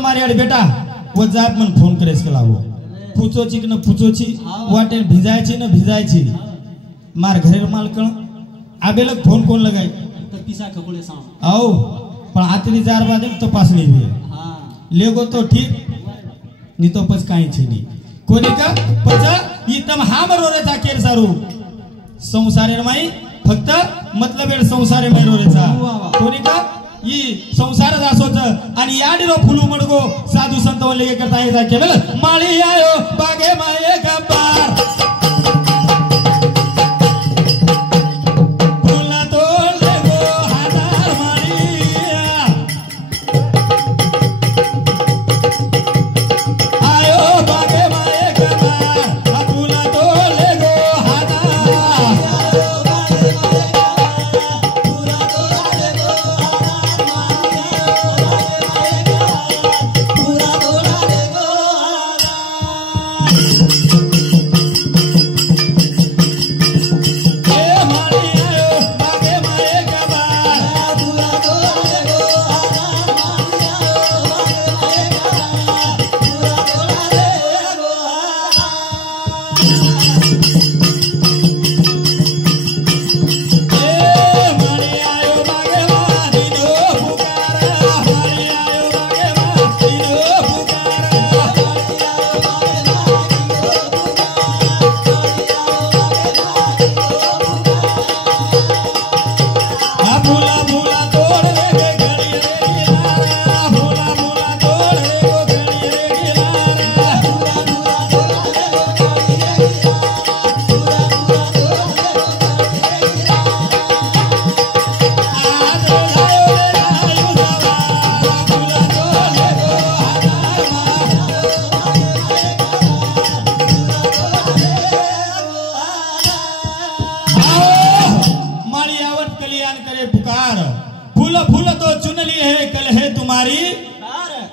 मारे अड़ बेटा वो जाप मन फोन करेस के लावो पूछो छी न पूछो छी वाटे भिजाय छी न भिजाय छी मार घरे मालकण आबे लग फोन कोण लगाई तो पिसा खकोले सा आओ पण आतरी 4 वाजे तो पास नहीं हुए हां लेगो तो ठीक नहीं तो पछ काई छे नहीं कोनी का पछ ई तम हामरो रे था केर सारू संसारे माई फक्त मतलब एड संसारे मै रोरेचा कोनी का ई संसार दासोच आणि याडीरो फुलू मडगो साधू संत वल्ले करता येता केवल माळी आयो बागे माये गब्बार फुला तोले गो हजार माळी आयो बागे माये गब्बार फुला तोले गो हजार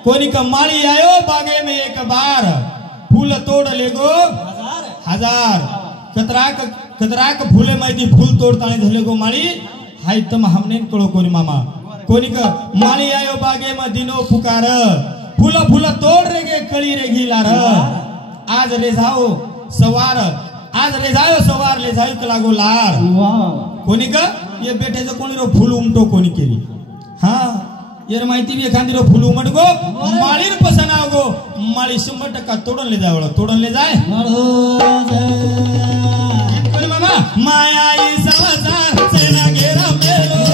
कोनी का माली आयो बागे में एक बार फूल तोड़ लेगो हजार कतराक फूले मैदी फूल तोड़ताने झलेगो माली हाय तम हमने कळो कोनी मामा कोनी का माली आयो बागे में दिनो पुकार फूल फूल तोड़ रेगे कली रेगी लार आज ले जाओ सवार ले जाओ कलागो लार कोनी का ये बेटे जो कोनी रो फूल उमटो कोनी केली हां यार माहिती भी एखादी फुल उमटगो माळीर पसनावगो माळी 100% तोडून ले जावळ तोडून ले जाय कोणी मामा मायाई संसार सेना घेरा मेलो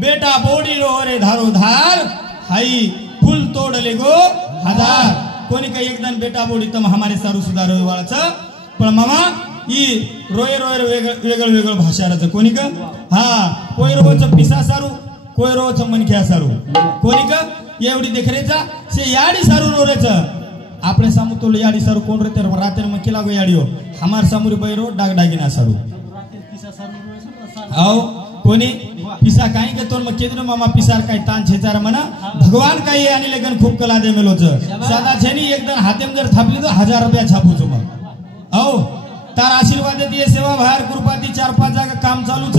बेटा बोडी रो रे धारो धार हाई फुल तोड़ लेगो हजार कोणी का एकदम बेटा बोडी तम हमारे सारू सुधार वाळच पण मामा ई रोय वेगळ भाषा रच कोणी का हा कोई रोच पिसा सारू कोई रोच मनख्या सारू कोणी का एवढी देखरेचा से याडी सारू रोरेच आपले सामू तो याडी सारू कोण रे तर रात्री म केला गो याडियो हमार सामूरी बैरो डाग डागिना सारू आओ कोणी पिसा काई के तोर म केदनो मामा पिसार काई तान छेचार मना भगवान काई आणि लेगन खूप कला दे मेलोच सादा छेनी एकदम हातेम जर थापली तो 1000 रुपया छापू छु मग आओ तार आशीर्वाद दिए सेवा बाहेर कृपाती 4-5 जागा काम चालू छ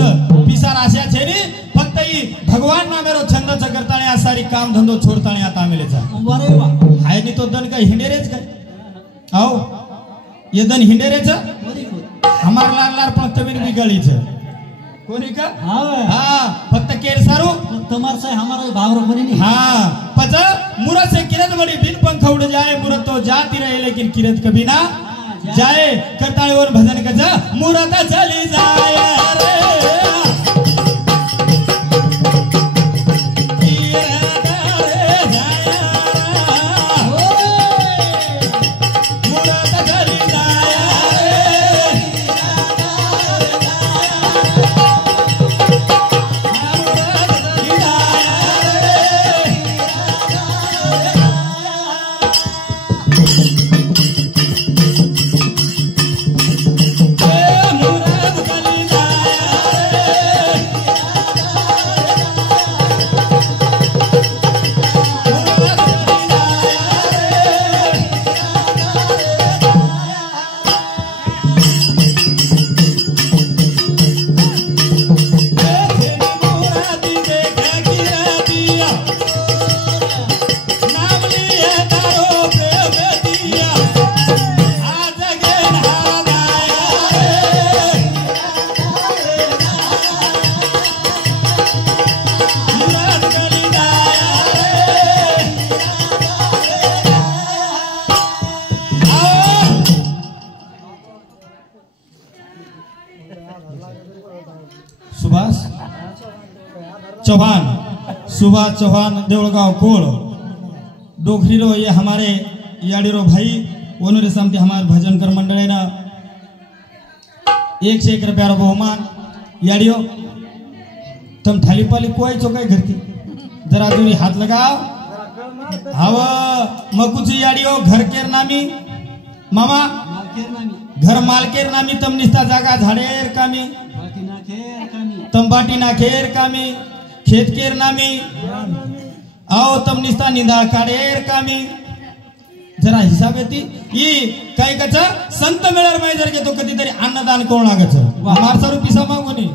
पिसार आशा छे नी फक्त ई भगवान ना मेरो छंद च करताणे आ सारी काम धंधो छोडताणे आता आमेलेचा अरे वा हाय नी तो दन काय हिंडेरेच काय आओ ये दन हिंडेरेच व्हेरी गुड हमार लाल लाल पण तमीन बिगळी छ कोणी का हां फक्त केर सारू તમાર સે हमारा भाव रो बनी हाँ पच मुरत से किरत बड़ी बिन पंख उड़ जाए मुरत तो जाती रहे लेकिन किरत कभी ना जाए करताळे और भजन कज मुरत चली जाए रे सुभाष चौहान देवलगांव कोल डोखरी रो ये हमारे याडी रो भाई ओनरे सामते हमारे भजन कर मंडळे ना 101 रुपया रो बहुमान याडियो तुम थाली पाली कोई चौकाई घर की जरा दूरी हाथ लगाओ हवा मकुची याडियो घर केर नामी मामा घर मालकेर नामी तम निस्ता जागा झाडेर कामी तम बाटी ना खेर कामी खेत केर नामी आओ तम निस्ता निंदा काडेर कामी जरा हिसाब येती ई काय कच संत मेळर मै जर घेतो कधीतरी अन्नदान कोण लागच मारसारू पिसा मागोनी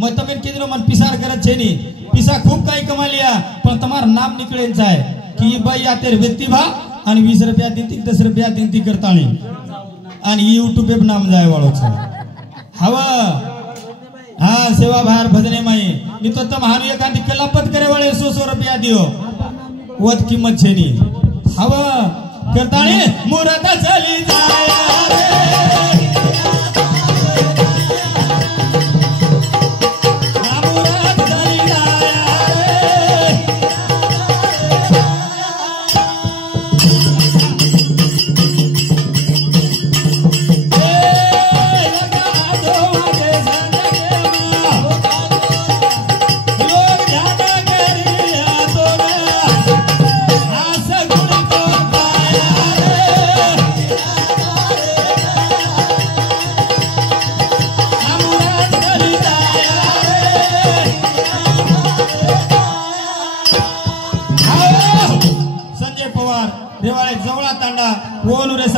मग તમે કીધું મન પિસાર કરત છે ની पिसा खूप काही कमालिया पण તમાર नाम निकळेन जाय की बाई या तेर व्यक्ती भा आणि 20 रुपया दिनती 10 रुपया दिनती करताणी आणि YouTube पे नाम जाय वाळो छ हवा हाँ सेवा भार भजने माई मी तो तम हानु एखादी कलापत करे वाले 100 रुपया दियो वत किंमत छे नी हवा करताणी मुरत चली जाय रे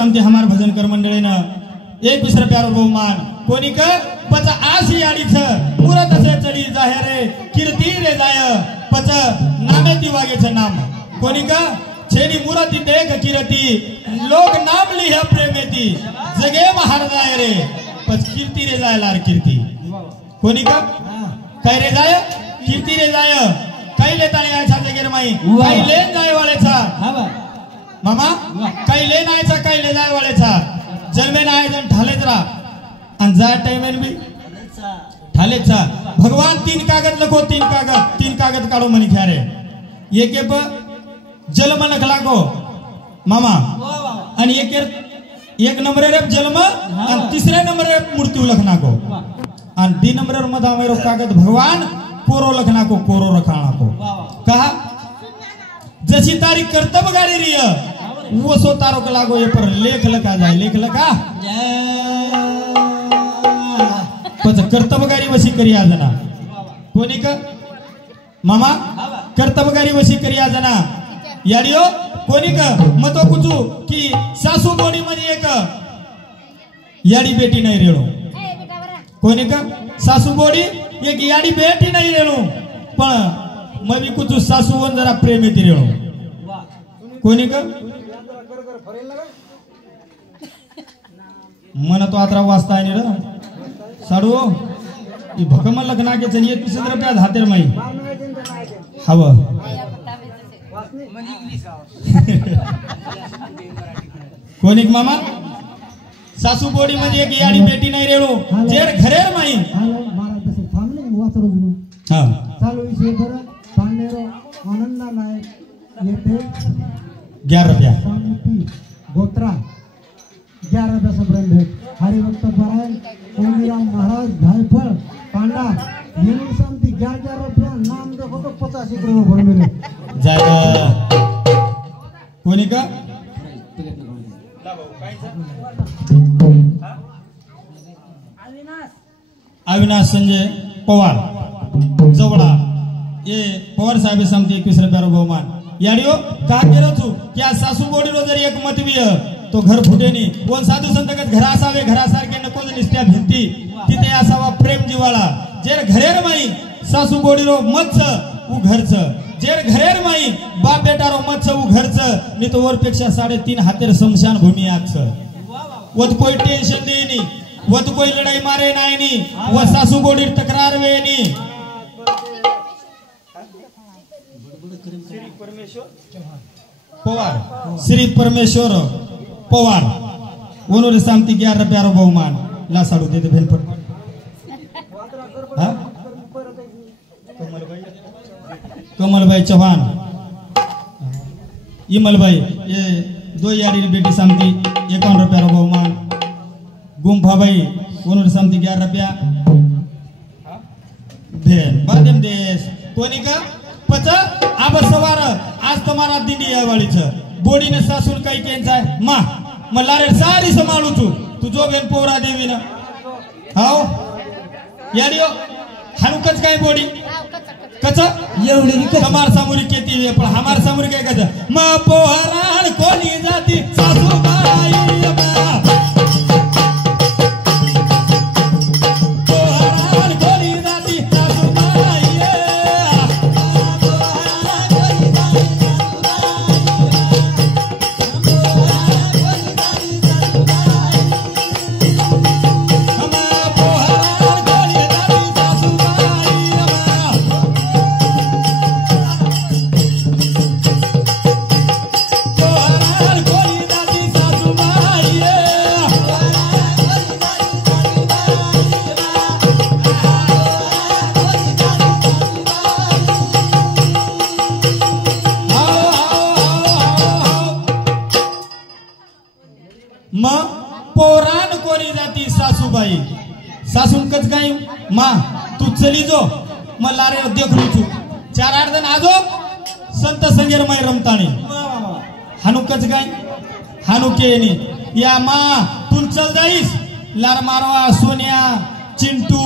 आमचे हमार भजन कर मंडळी ना 21 रुपया रो बहुमान कोणी का पच आशी आडी छ मुरत से चढी जाहे रे कीर्ती रे जाय पच नामे दिवागे छ नाम कोणी का छेनी मुरती देख कीर्ती लोग नाम लिह प्रेमेती जगे महार जाय रे पच कीर्ती रे जाय लार कीर्ती कोणी का काय रे जाय कीर्ती रे जाय काय लेताणी आय छा जगेर माई काय लेन जाय वाले छा मामा काही ले नायचा काही ले जाय वाळेचा जन्मे नाय जन ठालेच रा आणि जा टाइमेन बी ठालेचा भगवान 3 कागद लखो 3 कागद काढो मनी ख्यारे एक एक जन्म नखला को मामा आणि एक नंबर रे जन्म आणि तिसरे नंबर रे मृत्यू लखना को आणि 2 नंबर मध्ये मेरो कागद भगवान कोरो लखना को कोरो रखाना को कहा जशी तारीख कर्तव्य गाड़ी रही है वो सो तारो के लागो ये पर लेख लगा जाए लेख लगा पच कर्तव्य गाड़ी वशी करी आ जना कोणी का मामा कर्तव्य गाड़ी वशी करी आ जना याडियो कोणी का मतो कुचू की सासू बोडी मध्ये एक याडी बेटी नाही रेळो कोणी का सासू बोडी एक याडी बेटी नहीं रेणू पण मैं भी कुछ सासूवन जरा प्रेम येते रेणू वाह कोणी का मन तो आत्रा वाजता आहे रे साडू ई भकमल लग्ना के चलिए 30 रुपया हातेर माई हव कोणिक मामा सासू बोडी मध्ये एक याडी बेटी नाही रेणू जेर घरेर माई मारा तसे थांबले वाचरो हा चालू विषय बरं पांडेरो आनंदा नायक येथे 11 रुपया समिती गोत्रा 11 रुपयाचा ब्रँड भेट हरिभक्त परायण ओमीराम महाराज धायफळ पांडा येऊन समिती 11 रुपया नाम देखो तो 85 रुपये भर मिले जायगा कोणी का अविनाश संजय पवार जवळा ये पवार साहेब समती 21 रुपया बहुमान याडियो का केलं तू क्या सासू बोडीलो जरी एक मतवीय तो घर फुटेनी कोण साधू संतगत घरा असावे घरासारखे नको निस्त्या भिंती तिथे असावा प्रेम जिवाळा जेर घरेर माई सासू बोडीलो मत्स उ घरच जेर घरेर माई बाप बेटारो मत्स उ घरच नि तो वर पेक्षा 3.5 हातेर शमशान भूमी आछ वत कोई टेंशन देनी वत कोई लड़ाई मारे नाही नी व सासू बोडीर तक्रार वेनी पवार श्री परमेश्वर पवार ओनोरे सामती 11 रुपया बहुमान ला साडू देते भेलपट हाँ कमलभाई चौहान इमलभाई ये 2 यारी बेटी सामती 51 रुपया बहुमान गुम्फा भाई ओनोरे सामती 11 रुपया भेल बादेम देश कोणी का पचा आब सवार आज तुम्हारा दिंडी है वाली छ बोडी ने सासून काही केंचा आहे मा मलारे सारी संभाळू तू जो बेन पोरा देवी ना हाओ याडियो हनुकच काय बोडी कच एवढी हमार सामुरी केती है पण हमार सामुरी काय कच म पोहरान कोणी जाती सासू बाई पोहरान कोणी जाती सासू बाई पोरान कोरी जाती सासूबाई सासून कच काय मा तू चली जो म लारे देख लुचू 4-8 जण आजो संत संगेर माई रमताणी हानू कच काय हानू केनी या मा तू चल जाईस लार मारवा सोनिया चिंटू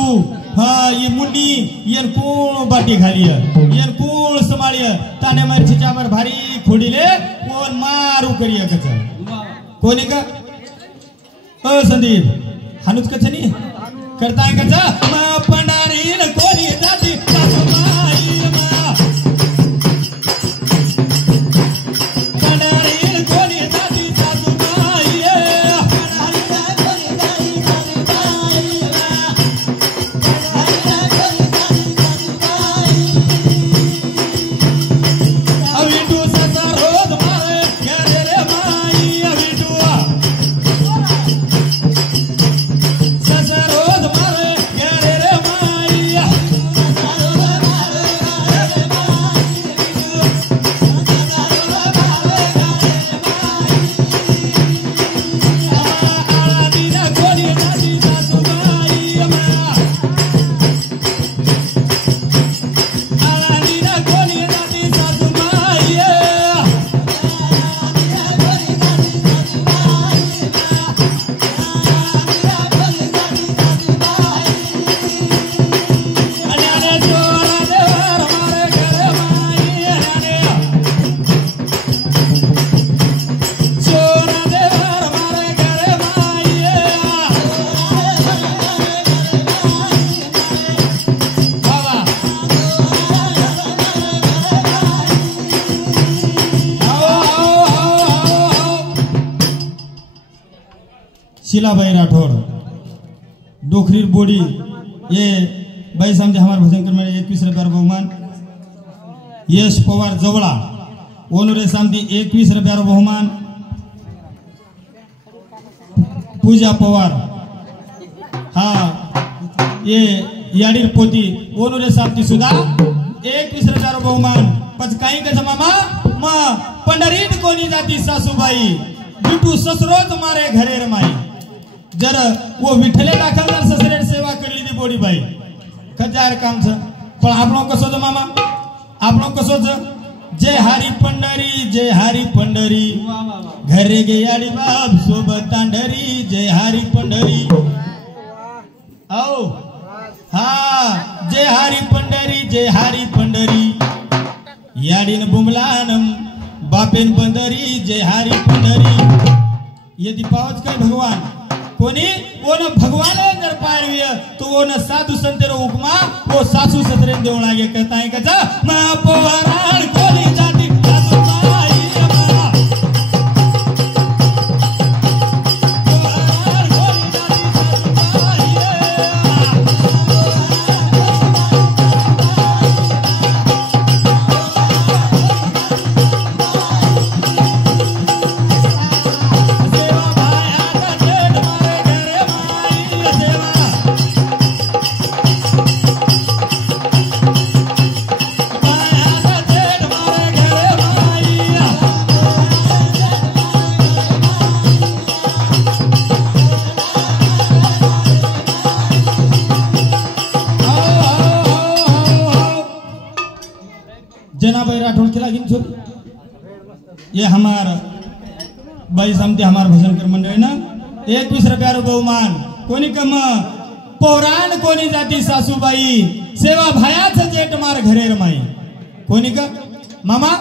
हाँ ये मुंडी येन कोण बाटी खाली येन कोण समाळी ताने मरची चाबर भारी खोडीले कोण मारू करिया कच कोणी का संदीप हानुच कचनी करताय कचा मा पंडारीन कोणी जाती सासूबाई मा पंडारीन कोणी जाती सासूबाई पंडारीन कोणी जाती सासूबाई अविटू ससा रोज मारे घरे रे माई अविटू रोज मारे शीलाबाई राठौड़ डोखरीर बोडी ये बाई सामने हमारे भजन कर्म 21 रुपया बहुमान। यश पवार जवळा ओनुरे सामने 21 रुपया बहुमान। पूजा पवार हाँ ये याडीर पोती ओनुरे सामने सुद्धा 21 रुपया बहुमान। पच काही का मामा मा पंढरीत कोणी जाती सासूबाई बिटू ससरोच मारे घरेर माई। जर वो विठले दाखलदार ससरेर सेवा करली ती बोडी बाई खजार काम छ। पण आपणो कसो छ मामा आपणो कसो छ जय हरी पंढरी घरे गे याडी बाप सोबत तांढरी जय हरी पंढरी आओ हा जय हरी पंढरी याडीन बुमलान बापेन बंदरी जय हरी पंढरी। यदि पावच काय भगवान कोणी ओन भगवान जर पारविय तो ओन साधू संतेर उपमा वो सासू ससरे देऊ लागे कहताय कचा मा पोराळ कोणी जाती सासूबाई मा पोराळ कोणी जाती जनाबाई राठौड़ खिला गिन छोरी ये हमार बाई सामते हमार भजन कर मंडळ ना 21 रुपया बहुमान। कोणी कम पौराण कोणी जाती सासूबाई सेवा भायाच जेठ मार घरेर माई। कोणी का मामा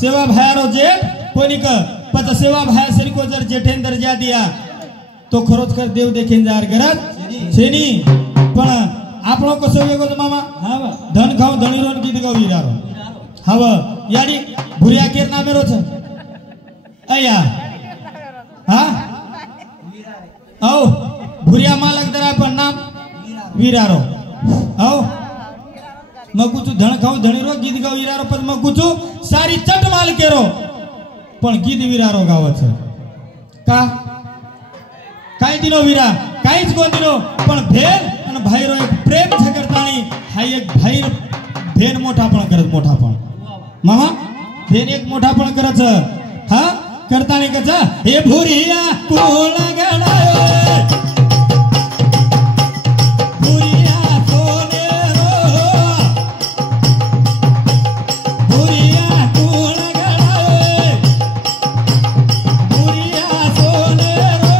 सेवा भायारो जेठ कोणी का पच सेवा भाया सरी को जर जेठेंदर जा दिया तो खरोच कर देव देखेन जार घरात छेनी। पण आपणो कसो वेगो मामा हा धन खाऊ धणीरोन गीत गाऊ विरारो हव याडी भुरिया केर नामेरो छ अया हा औ भुरिया मालक दरा पण नाम विरारो औ मगुचू धण खाऊ धणीरो गीत गाऊ विरारो पण मगुचू सारी चट माल केरो पण गीत विरारो गाव छ का काय दिनो विरा काहीच कोण दिनो पण भेन आणि भाईरो एक प्रेम झगरतानी हा एक भाईर भेन मोठा पण करत मोठा पण मामा भेन एक मोठा पण करत हा करतानी कचा हे भुरिया कोण गणाय भुरिया सोनेरो भुरिया कोण गणाय भुरिया सोनेरो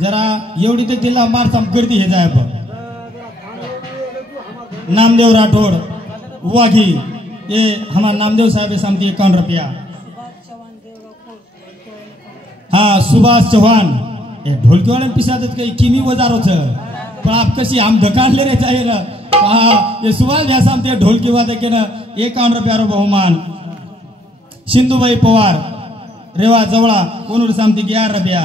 जरा एवढी तर जिल्हा मारसाम गर्दी हे जाय पण नामदेव राठौड़ वाघी ये हमार नामदेव साहब सामती 51 रुपया। हाँ सुभाष चौहान ये ढोलकी वाले पिसादत काही किमी वजारो छ पण आप कशी हम धकान ले रे चाहिए ना हाँ ये सुभाष भैया सामती ढोलकी वादक के ना 51 रुपया बहुमान। सिंधुबाई पवार रेवा जवळा कोनूर सामती 11 रुपया।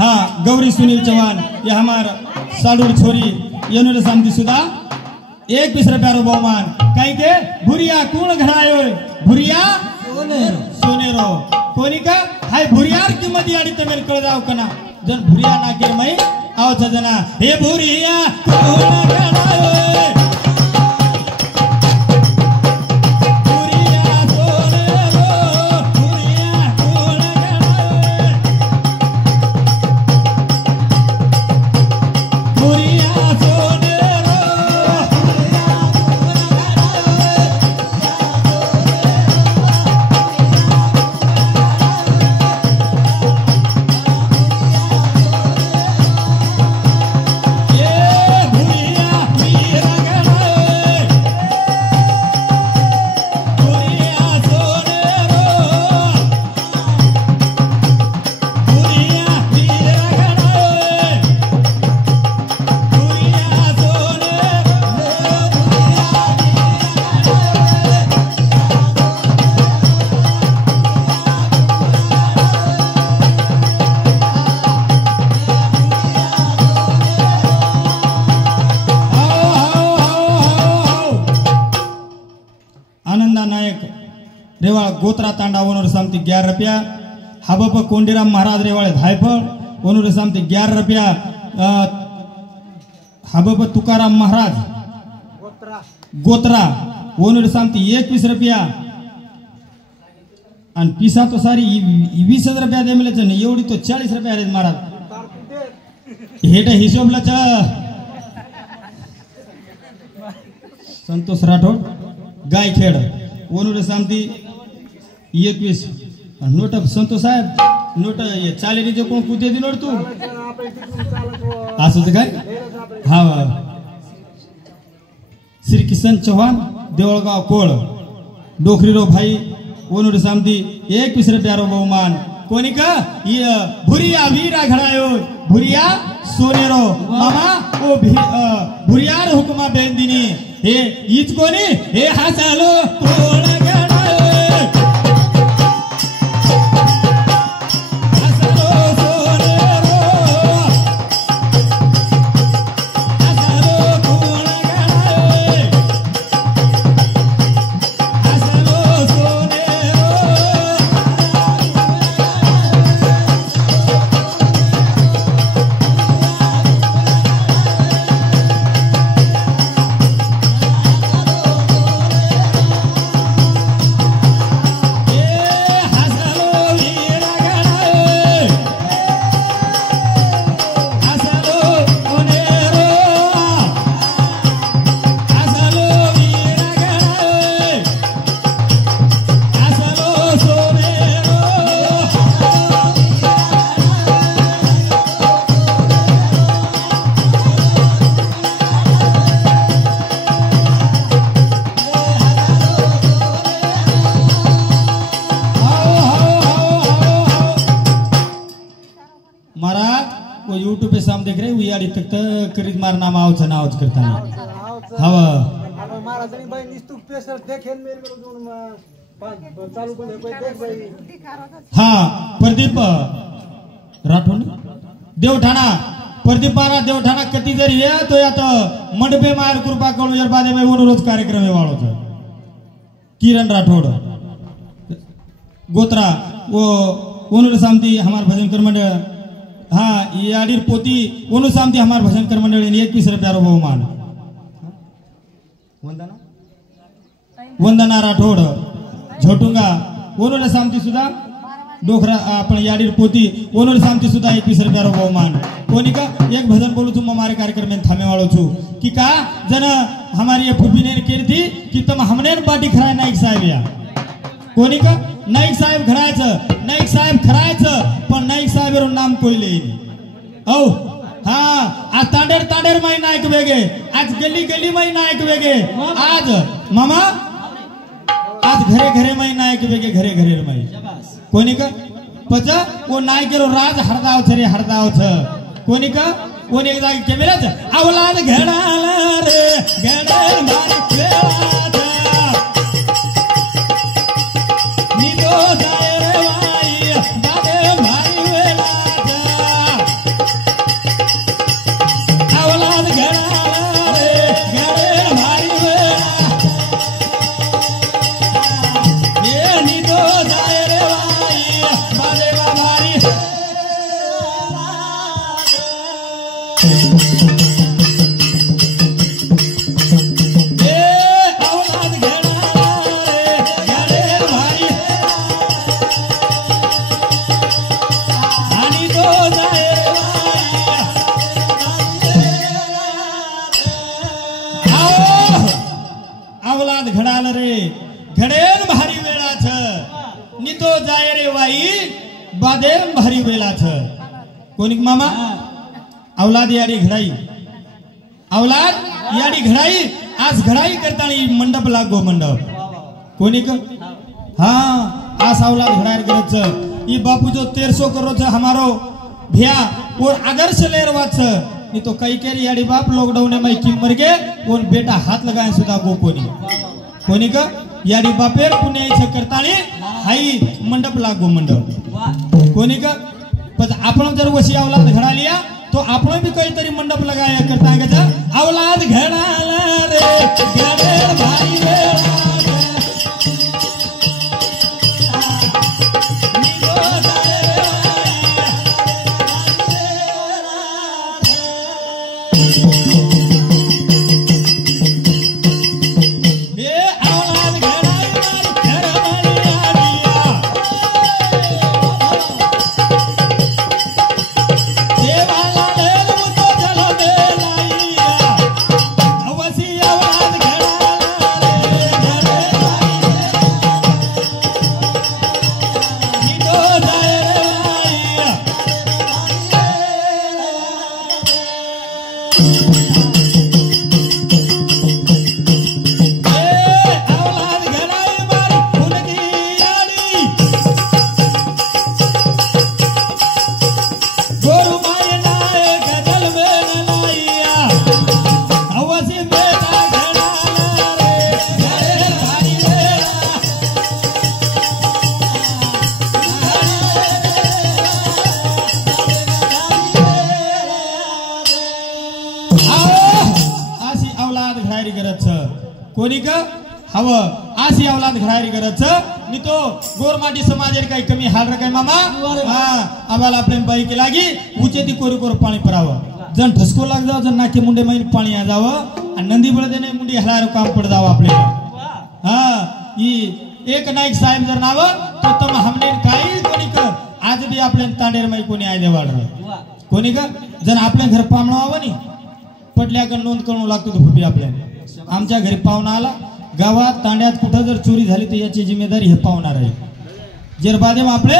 हाँ गौरी सुनील चौहान ये हमार साडूर छोरी येनुरे सामती सुधा 21 रुपया बहुमान। कहीं के भुरिया कौन घरायो भुरिया सोनेरो कोणी का हाय भुरियार किंमत याडी तमेल कळ जाव कना जन भुरिया ना के मई आओ छ जना हे भुरिया कौन घरायो रेवाळ गोत्रा तांडा वनूर सामती 11 रुपया हबप कोंडीराम महाराज रेवाळे धायफळ वनूर सामती 11 रुपया हबप तुकाराम महाराज गोत्रा वनूर सामती 21 रुपया आणि पिसा तो सारी 20 रुपया दे मिले एवढी तो 40 रुपया रे महाराज हेटा हिशोबला संतोष राठोड गायखेड वनूर सामती 21 नोट संतोष साहेब नोट चालेली जे कोण कुठे नोट तू असंच काय हा श्री किसन चव्हाण देवळगाव कोळ डोखरीरो भाई वनूर सामती 21 रुपयारो बहुमान कोणी का भुरिया वीरा घडायो भुरिया सोनेरो मामा ओ भुरियार हुकुमा बेंदिनी हे हीच कोणी हे हसालो कोण यूट्यूब पे साम देख रहे वो यार तक करीज मार नाम आवच नावच करता हवा महाराजांनी बाई निस्तुक पेसर देखेन मेल जोन चालू पण देख बाई हा प्रदीप राठोड देवठाणा प्रदीप महाराज देवठाणा कती जर ये तो यात मंडपे मार कृपा करू यार बादे में वो रोज कार्यक्रम है वाळो था किरण राठोड गोत्रा वो वनूर सामती हमार भजन कर मंडळ हाँ ये आडीर पोती वनु सामती हमार भजन कर मंडळ 21 रुपया रो बहुमान वंदना राठोड झोटुंगा वनुर सामती सुद्धा डोखरा आपण याडीर पोती वनुर सामती सुद्धा 21 रुपया रो बहुमान कोणी का एक भजन बोलू तुम हमारे कार्यक्रम में थामे वाळो छु कि का जन हमारी ये फुफीने कीर्ती कि तुम हमने पार्टी खराय नाईक साहेब या कोणी का नाईक साहेब खरायचं पण नाईक साहेब नाम कोयले औ हा आज तांडेर तांडेर माई नायक वेगे आज गली गली माई नायक वेगे आज मामा आज घरे घरे माई नायक वेगे घरे घरे माई कोणी का पच वो नायकेरो राज हरदाव छ रे हरदाव छ कोणी का कोणी एकदा कॅमेराच अवलाद घडाला रे घडे मारी वेळा घडेन भारी वेळा छ नितो जाय रे वाई बादेम भारी वेळा छ कोणी मामा औलाद याडी घडाई औलाद याडी घडाई आज घडाई करतानी मंडप लागो मंडप कोणी का हाँ आज औलाद घडायर करत छ ई बापू जो 1300 करो छ हमारो भैया और आदर्श लेरवा छ नी तो कई केरी याडी बाप लॉकडाउन में की मर गए और बेटा हाथ लगाए सुधा गो कोणी का याडी बापेर पुणे इच्छा करतानी हाई मंडप लागो मंडप कोणी का पण आपण जर वशी औलाद घडा लिया तो आपण भी कोई तरी मंडप लगाया करता है का औलाद घडाला रे घडे भाई रे औलाद घडाई मारी फुलकी याडी गोरु माई नाय गजल में नाइया अवसी बेटा घडाला रे घरे भाई आशी औलाद घडायरी गरज छ कोणी का हवं आशी औलाद घडायरी गरज छ मी तो गोरमाटी समाजेर काही कमी हाल रे काय मामा हा आम्हाला आपले बाई के लागी उचे ती कोरी कोर पाणी परावं जन ठसको लाग जाव जन नाके मुंडे मैन पाणी आ जावं आणि नंदी बळ देणे मुंडी हलार काम पड जावं आपले हा ई एक नाईक साहेब जर नाव तो तम हमने काही कोणी का आज बी आपले तांडेर मै कोणी आय देवाड कोणी का जन आपल्या घर पामणं आव नी पटल्याकडे नोंद करून लागतो भूपी आपल्याला आमच्या घरी पाहुणा आला गावात तांड्यात कुठं जर चोरी झाली तर याची जिम्मेदारी हे पाहुणार आहे जर बादेम आपले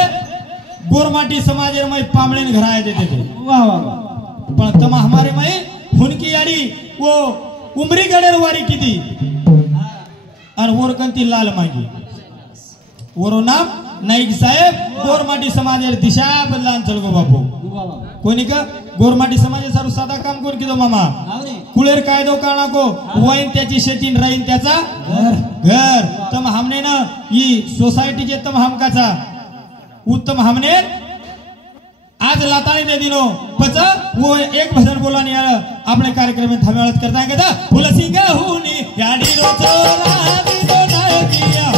गोरमाटी समाजेर मै पामळेन घर आए देते थे वाह वाह वाह पण तमा हमारे मै हुनकी याडी वो उमरी गडेर वारी किती आणि वरकंती लाल मागी वरो नाम नाईक साहेब गोरमाटी समाजेर दिशा बदलान चलगो बापू वाह वाह कोणी का गोरमाटी समाजे सारू साधा काम कोण किदो मामा आवरे कुळेर कायदो काणा को वाईन त्याची शेतीन राहीन त्याचा घर तम हमने ना ही सोसायटीचे तम हमकाचा उत्तम हमने आज लाताणी दे दिनो पच वो एक भजन बोला नहीं आला अपने कार्यक्रम में थमेवळत करता है का फुलसिंग हुनी याडी रो चोरा दिनो नायकिया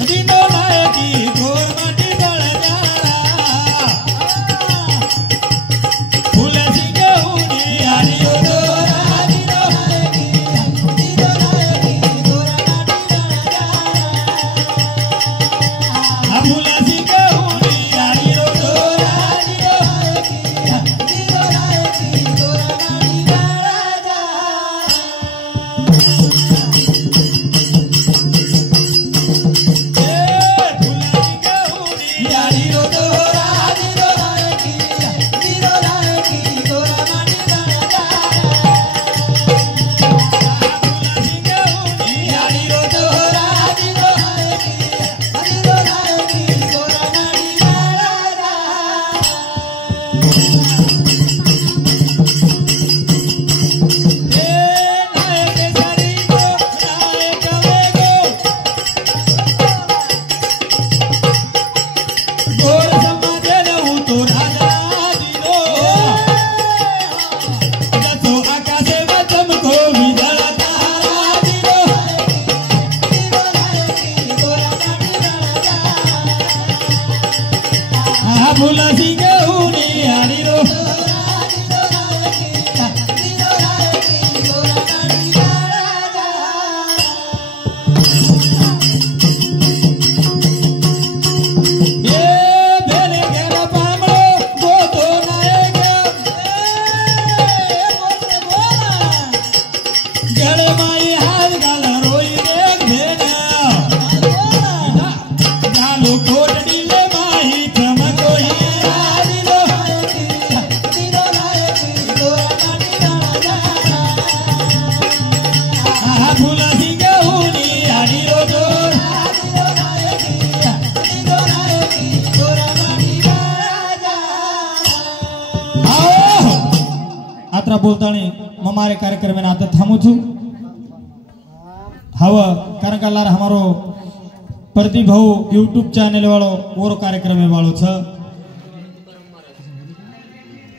दिनो नायकी गोरमाटी आत्रा बोलतानी ममारे कार्यक्रम में आता थामू छू हवा कारण का लार हमारो प्रतिभाव यूट्यूब चैनल वालों और कार्यक्रम वालों छ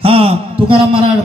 हाँ तुकाराम महाराज